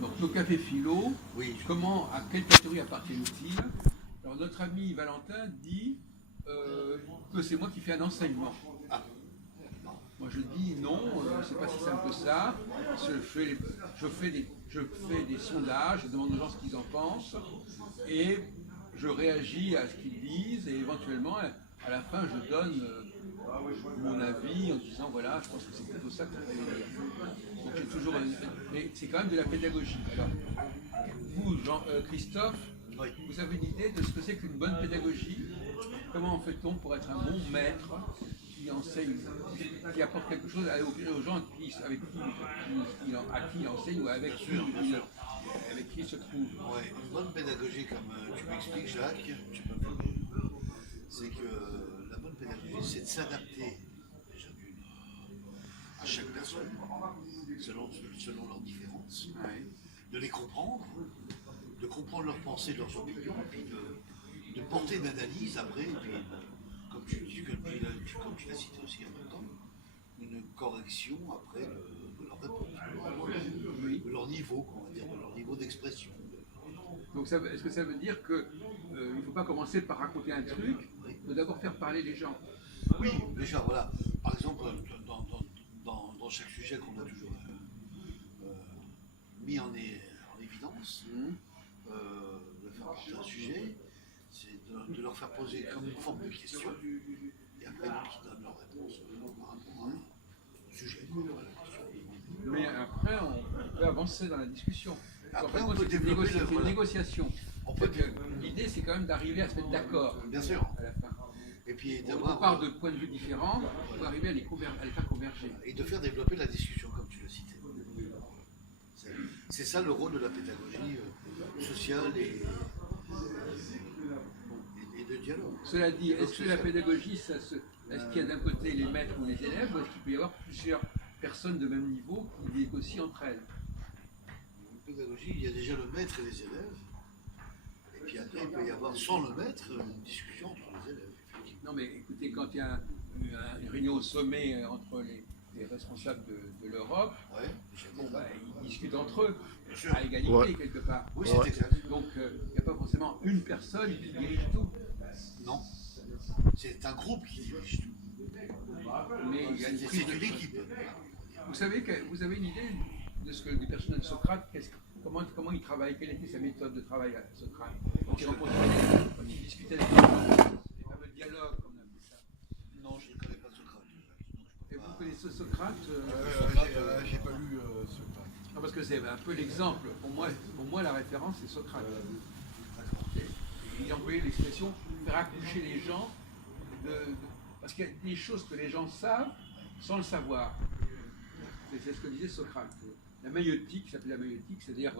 Donc nos cafés philo, Oui. à quelle catégorie appartiennent-ils? Alors notre ami Valentin dit que c'est moi qui fais un enseignement. Ah. Moi je dis non, c'est pas si simple que ça. Je fais des sondages, je demande aux gens ce qu'ils en pensent et je réagis à ce qu'ils disent et éventuellement à la fin je donne mon avis en disant voilà, je pense que c'est plutôt ça qu'il fallait dire. Donc j'ai toujours mais c'est quand même de la pédagogie. Alors vous, Christophe, Oui. vous avez une idée de ce que c'est qu'une bonne pédagogie? Comment fait-on pour être un bon maître qui enseigne, qui apporte quelque chose aux gens à qui il enseigne ou avec qui il se trouve? Ouais, une bonne pédagogie, comme tu m'expliques, Jacques, c'est que la bonne pédagogie, c'est de s'adapter déjà à chaque personne, selon leurs différences, de les comprendre, de comprendre leurs pensées, leurs opinions, et puis de porter une analyse après, et puis, comme tu l'as cité aussi en même temps, une correction après de leur réponse, de leur niveau, on va dire, de leur niveau d'expression. Donc est-ce que ça veut dire qu'il ne faut pas commencer par raconter un truc, mais d'abord faire parler les gens? Oui, déjà, voilà. Par exemple, dans chaque sujet qu'on a toujours mis en évidence, de faire parler un sujet, c'est de leur faire poser comme une forme de question, et après, ils donnent leur réponse par rapport au sujet. Mais après, on peut avancer dans la discussion. Après, on peut développer une négociation. L'idée, c'est quand même d'arriver à se mettre d'accord. Bien sûr. À la fin. Et puis on part de points de vue différents pour arriver à les faire converger. Et de faire développer la discussion, comme tu l'as cité. C'est ça le rôle de la pédagogie sociale et de dialogue. Cela dit, est-ce que la pédagogie, est-ce qu'il y a d'un côté les maîtres ou les élèves, ou est-ce qu'il peut y avoir plusieurs personnes de même niveau qui négocient entre elles? En pédagogie, il y a déjà le maître et les élèves. Et puis après, il peut y avoir sans le maître une discussion entre les élèves. Non mais écoutez, quand il y a une réunion au sommet entre les responsables de l'Europe, ils discutent entre eux, à égalité quelque part. Oui, c'est exact. Donc il n'y a pas forcément une personne qui dirige tout. Non, c'est un groupe qui dirige tout. Mais c'est une équipe. Vous avez une idée de ce que les personnages de Socrate, comment il travaille, quelle était sa méthode de travail à Socrate? Quand il rencontrait les gens, quand il discutait avec les gens, les fameux dialogues, comme on appelle ça. Non, je ne connais pas Socrate. Et vous connaissez Socrate? J'ai pas lu Socrate. Non, parce que c'est un peu l'exemple. Pour moi, la référence, c'est Socrate. Il employait l'expression faire accoucher les gens, parce qu'il y a des choses que les gens savent sans le savoir. C'est ce que disait Socrate. La maïeutique, ça s'appelle la maïeutique, c'est-à-dire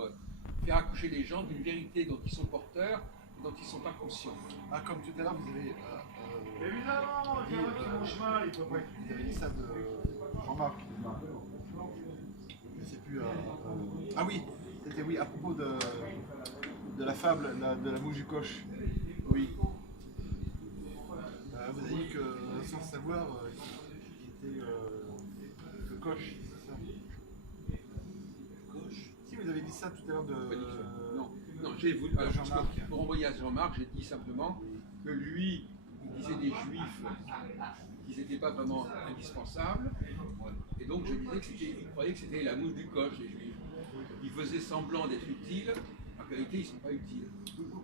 faire accoucher les gens d'une vérité dont ils sont porteurs et dont ils ne sont pas conscients. Ah, comme tout à l'heure, vous avez évidemment, mon chemin, il peut pas être. vous avez dit ça de Jean-Marc. Je sais plus. Ah oui, c'était oui à propos de la fable de la mouche du coche. Oui. Vous avez dit que sans savoir, il était le coche, c'est ça? Coche. Si vous avez dit ça tout à l'heure de. Non, j'ai voulu. Pour envoyer à Jean-Marc, j'ai dit simplement que lui, il disait des juifs qu'ils n'étaient pas vraiment indispensables. Et donc je disais qu'il croyait que c'était la mouche du coche, les juifs. Ils faisaient semblant d'être utiles, en réalité ils ne sont pas utiles.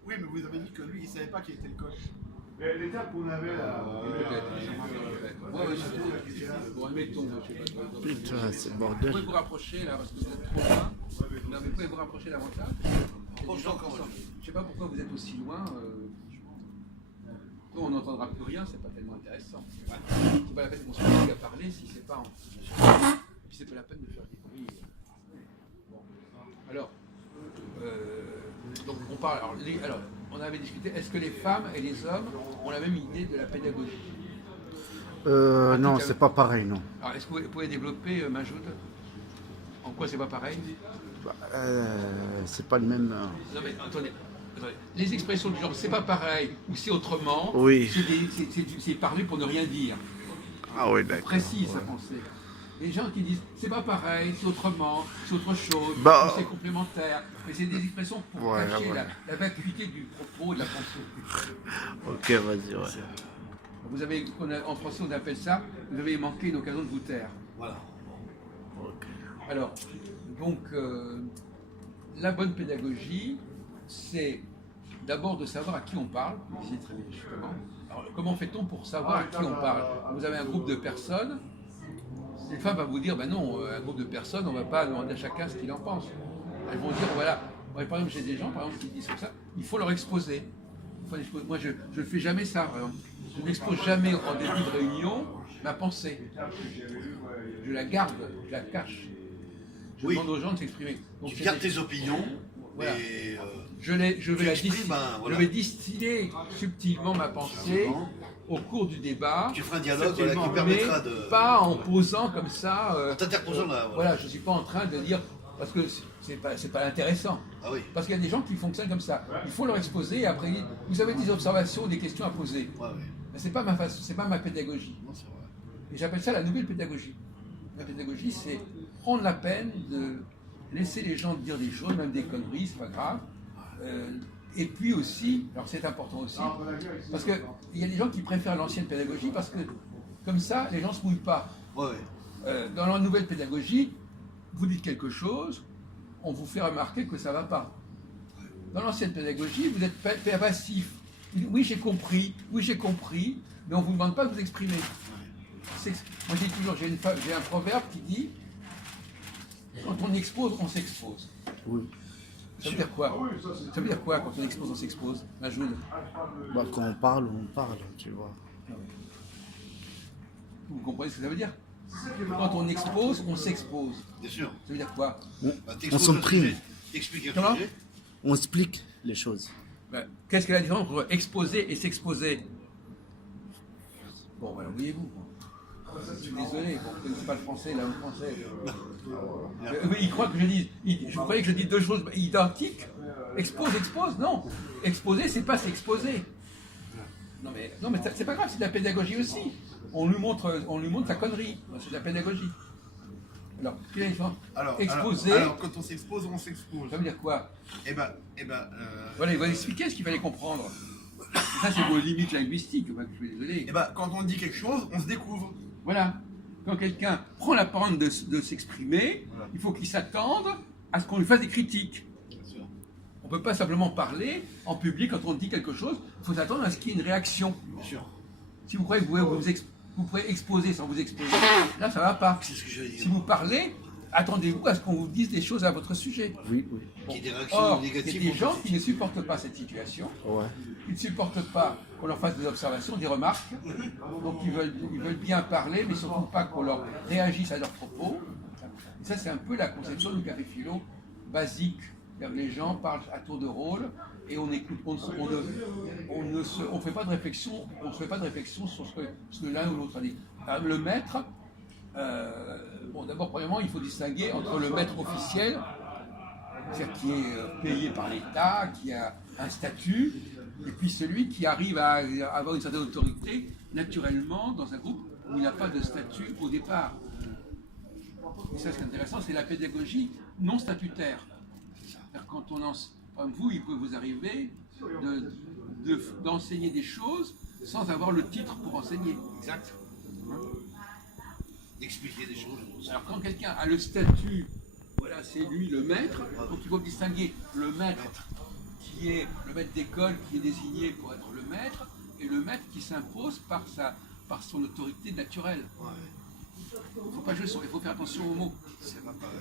Oui, mais vous avez dit que lui, il ne savait pas qui était le coche. L'étape qu'on avait là. Bon, admettons, je sais pas. Putain, c'est Vous bordel. pouvez vous rapprocher là, parce que vous êtes trop loin. Non, mais vous pouvez vous rapprocher davantage. Je ne sais pas pourquoi vous êtes aussi loin. Nous, on n'entendra plus rien, c'est pas tellement intéressant. C'est pas la peine qu'on se mette à parler si c'est pas en. Et puis c'est pas la peine de faire des bruits. Bon. Alors, donc on parle. Alors, on avait discuté, est-ce que les femmes et les hommes ont la même idée de la pédagogie? Non, c'est pas pareil, non. Alors, est-ce que vous pouvez développer, Majoud? En quoi c'est pas pareil? C'est pas le même. Non mais attendez. Les expressions du genre c'est pas pareil ou c'est autrement, Oui. c'est parler pour ne rien dire. Ah oui, d'accord. Précis sa pensée. Les gens qui disent c'est pas pareil, c'est autrement, c'est autre chose, Bah, ou c'est complémentaire. Mais c'est des expressions pour ouais, cacher ouais. la vacuité du propos et de la pensée. Ok, vas-y, ouais. Vous avez, en français on appelle ça, vous avez manqué une occasion de vous taire. Voilà. Ok. Alors, donc, la bonne pédagogie, c'est d'abord de savoir à qui on parle, vous disiez très bien justement. Alors, comment fait-on pour savoir à qui on parle? Vous avez un groupe de personnes, une femme va vous dire, ben non, un groupe de personnes, on ne va pas demander à chacun ce qu'il en pense. Elles vont dire, voilà, ouais, par exemple, j'ai des gens par exemple, qui disent comme ça, il faut leur exposer. Moi, je ne fais jamais ça, par exemple. Je n'expose jamais en début de réunion ma pensée. Je la garde, je la cache. Je Oui. demande aux gens de s'exprimer. Donc, Tu c'est gardes des- tes opinions, Voilà. et je vais tu la exprimes, distiller, voilà. je vais distiller subtilement ma pensée au cours du débat. tu feras un dialogue voilà, qui subtilement, permettra mais de... pas en posant comme ça. En t'interposant là. Voilà, je ne suis pas en train de dire parce que c'est pas intéressant. Ah oui. Parce qu'il y a des gens qui fonctionnent comme ça. Il faut leur exposer et après vous avez des observations, des questions à poser. Ouais, ouais. Mais c'est pas ma façon, c'est pas ma pédagogie. Non, c'est vrai. Et j'appelle ça la nouvelle pédagogie. La pédagogie, c'est prendre la peine de laisser les gens dire des choses, même des conneries, c'est pas grave. Et puis aussi, alors c'est important aussi, parce qu'il y a des gens qui préfèrent l'ancienne pédagogie parce que comme ça, les gens ne se mouillent pas. Ouais, ouais. Dans la nouvelle pédagogie, vous dites quelque chose, on vous fait remarquer que ça ne va pas. Dans l'ancienne pédagogie, vous êtes passif. Oui, j'ai compris, mais on ne vous demande pas de vous exprimer. Moi, je dis toujours, j'ai un proverbe qui dit quand on expose, on s'expose. Oui. Ça veut dire quoi? Ça veut dire quoi quand on expose, on s'expose? Majoud. Bah, quand on parle, tu vois. Vous comprenez ce que ça veut dire? Quand on expose, on s'expose. Bien sûr. Ça veut dire quoi? Bah, On t'exposes s'imprime. le sujet, t'expliques un Comment sujet. On explique les choses. Ben, qu'est-ce que la différence entre exposer et s'exposer? Bon, voilà, voyez-vous. Je suis désolé, vous ne connaissez pas le français, la langue française. Oui, il croit que je dis. Je croyais que je dis deux choses identiques. Expose, non. Exposer, c'est pas s'exposer. Non, mais c'est pas grave, c'est de la pédagogie aussi. On lui montre sa connerie. C'est de la pédagogie. Alors, quelle est la différence? Exposer, alors, quand on s'expose, on s'expose. ça veut dire quoi? Voilà, il va expliquer ce qu'il fallait comprendre. Ça, c'est vos limites linguistiques, je suis désolé. quand on dit quelque chose, on se découvre. Voilà. Quand quelqu'un prend la parole de s'exprimer, il faut qu'il s'attende à ce qu'on lui fasse des critiques. On ne peut pas simplement parler en public quand on dit quelque chose, il faut s'attendre à ce qu'il y ait une réaction. Bien sûr. Si vous croyez que vous pouvez exposer sans vous exposer, là ça ne va pas. C'est ce que j'allais dire. Si vous parlez, attendez-vous à ce qu'on vous dise des choses à votre sujet. Oui, oui. Qu'il y ait des réactions Or, il y négatives. a des ou gens qui positives. ne supportent pas cette situation. Ouais. Ils ne supportent pas qu'on leur fasse des observations, des remarques. Donc ils veulent bien parler, mais surtout pas qu'on leur réagisse à leurs propos. Et ça, c'est un peu la conception du café philo basique. C'est-à-dire que les gens parlent à tour de rôle et on écoute, on ne fait pas de réflexion, sur ce que l'un ou l'autre a dit. Le maître, d'abord, premièrement, il faut distinguer entre le maître officiel, c'est-à-dire qui est payé par l'État, qui a un statut, et puis celui qui arrive à avoir une certaine autorité naturellement dans un groupe où il n'a pas de statut au départ. Et ça, ce qui est intéressant, c'est la pédagogie non statutaire. C'est-à-dire quand on comme vous, il peut vous arriver d'enseigner des choses sans avoir le titre pour enseigner. Exact. D'expliquer des choses. Alors quand quelqu'un a le statut, voilà, c'est lui le maître, donc il faut distinguer le maître qui est le maître d'école qui est désigné pour être le maître et le maître qui s'impose par son autorité naturelle. Ouais. Il ne faut pas jouer sur, il faut faire attention aux mots. C'est pas pareil.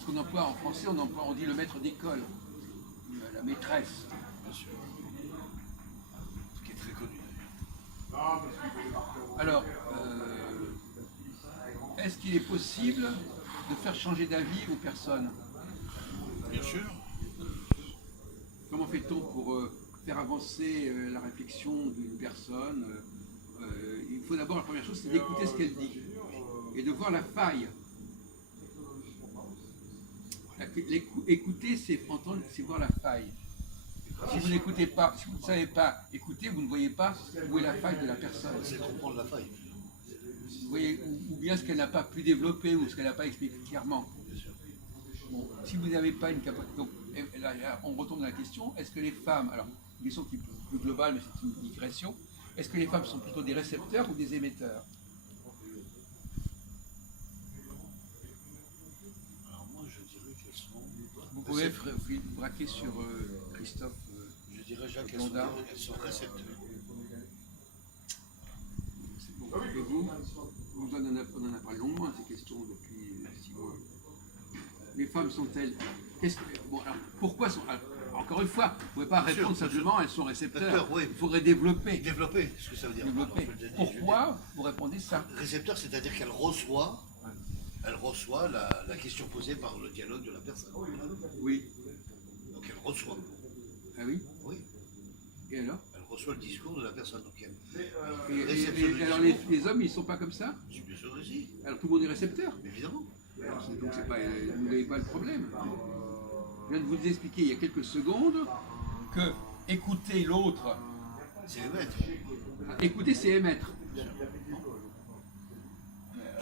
Ce qu'on emploie en français, on dit le maître d'école, la maîtresse. Bien sûr. Ce qui est très connu d'ailleurs. Alors, est-ce qu'il est possible de faire changer d'avis aux personnes? Bien sûr. Comment fait-on pour faire avancer la réflexion d'une personne? Il faut d'abord, la première chose, c'est d'écouter ce qu'elle dit et de voir la faille. Écouter, c'est entendre, c'est voir la faille. Si vous n'écoutez pas, si vous ne savez pas écouter, vous ne voyez pas où est la faille de la personne. C'est comprendre la faille. vous voyez, ou bien ce qu'elle n'a pas pu développer ou ce qu'elle n'a pas expliqué clairement. Bon, si vous n'avez pas une capacité, donc là, on retombe dans la question, est-ce que les femmes, alors une question qui est plus globale mais c'est une digression, est-ce que les femmes sont plutôt des récepteurs ou des émetteurs? Alors moi, je dirais qu'elles sont... Vous pouvez braquer sur Christophe. Je dirais, Jacques, elles sont récepteurs. C'est bon. Et vous, on en a parlé longuement de ces questions depuis 6 mois. Les femmes sont-elles... Bon, alors, pourquoi sont... Alors, encore une fois, vous ne pouvez pas répondre simplement, elles sont récepteurs. Oui. Il faudrait développer. Développer, ce que ça veut dire. Développer. Alors, je le dis, Pourquoi vous répondez ça? Récepteur, c'est-à-dire qu'elle reçoit la question posée par le dialogue de la personne. Oui. Donc elle reçoit. Ah oui? Oui. Et alors? Elle reçoit le discours de la personne. Donc elle Et alors les hommes, ils ne sont pas comme ça? Je suis bien sûr que si, Alors tout le monde est récepteur? évidemment. Donc c'est pas, vous n'avez pas le problème. Je viens de vous expliquer il y a quelques secondes que écouter l'autre, C'est émettre. écouter c'est émettre.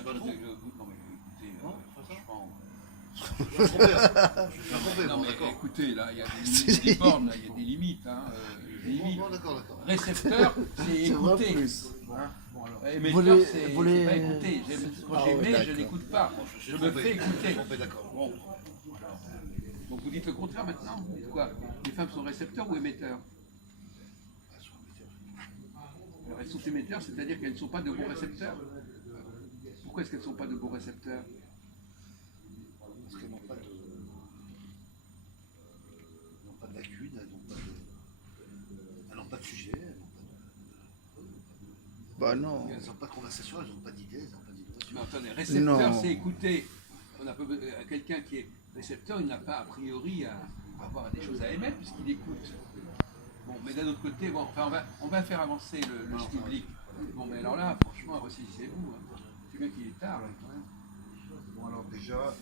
Non, mais écoutez, franchement. Je suis trompé, Non bon, mais d'accord. écoutez, là, il y a des bornes, là, il y a des limites. Hein, des limites. Bon, d'accord. Récepteur, c'est C'est vrai écouter. plus. Hein, bon, alors, Vous émetteur, les- c'est vous les- pas écouter. Quand Ah j'émets, ouais, je d'accord. n'écoute pas. Bon, je suis Je me trompé. fais Je suis écouter. trompé, d'accord. Bon. Donc vous dites le contraire maintenant? Vous dites quoi? Les femmes sont récepteurs ou émetteurs? Elles sont émetteurs. Alors elles sont émetteurs, c'est-à-dire qu'elles ne sont pas de bons récepteurs. Pourquoi est-ce qu'elles ne sont pas de bons récepteurs? Parce qu'elles n'ont pas de lacunes, elles n'ont pas de sujet, Bah non. elles n'ont pas de conversation, elles n'ont pas d'idées, elles n'ont pas d'innovation. Mais attendez, récepteur, Non. c'est écouter. On a quelqu'un qui est récepteur, il n'a pas a priori à avoir des choses à émettre puisqu'il écoute. Bon, mais d'un autre côté, bon, enfin, on va faire avancer le public. Bon, mais alors là, franchement, ressaisissez-vous. Hein. C'est bien qu'il est tard. Hein, quand même. Bon, alors déjà,